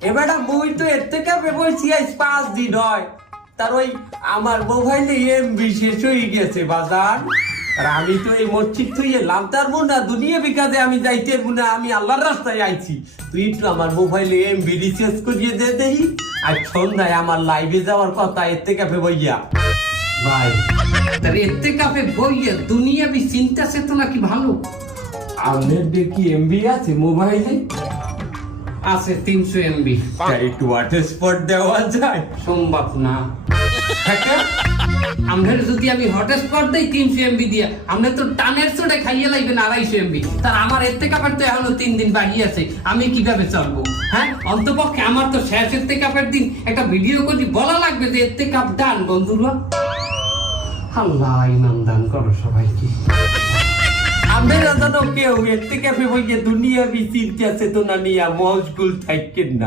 এবার মুই তো এর থেকে বলছি আজ 5 দিন হয়, তার ওই আমার মোবাইলে এমবি শেষ হয়ে গেছে বাজার। আর আমি তো এই মসজিদ তুই এলাম তার না দুনিয়া বিকাজে আমি যাইতে না, আমি আল্লাহর রাস্তায় আইছি। তুই একটু আমার মোবাইলে এমবি রিচার্জ করিয়ে দে দেই। আর সন্ধ্যায় আমার লাইভে যাওয়ার কথা এর থেকে বইয়া ভাই। তার এতে কাপে বইয়ে দুনিয়া বি চিন্তা চেতনা কি ভালো আপনার দেখি এমবি আছে মোবাইলে? আছে 300 MB। একটু হটস্পট দেওয়া যায়? সম্ভব না। আমরা যদি আমি হটস্পট দেই 300 MB দিয়ে, আমরা তো টানের চড়ে খাইয়ে লাইবেন 250 MB। তার আমার এর থেকে কাপের তো এখনো 3 দিন বাকি আছে, আমি কিভাবে চলবো? হ্যাঁ, অন্তপক্ষে আমার তো শেষ এর থেকে কাপের দিন একটা ভিডিও করে বলা লাগবে যে এর থেকে কাপ দান বন্ধুরা। আল্লাহ ইমান দান করো সবাইকে। আমরা যেন কেউ এর থেকে বইয়ে দুনিয়া বি চিন্তা চেতনা নিয়ে মশগুল থাকেন না।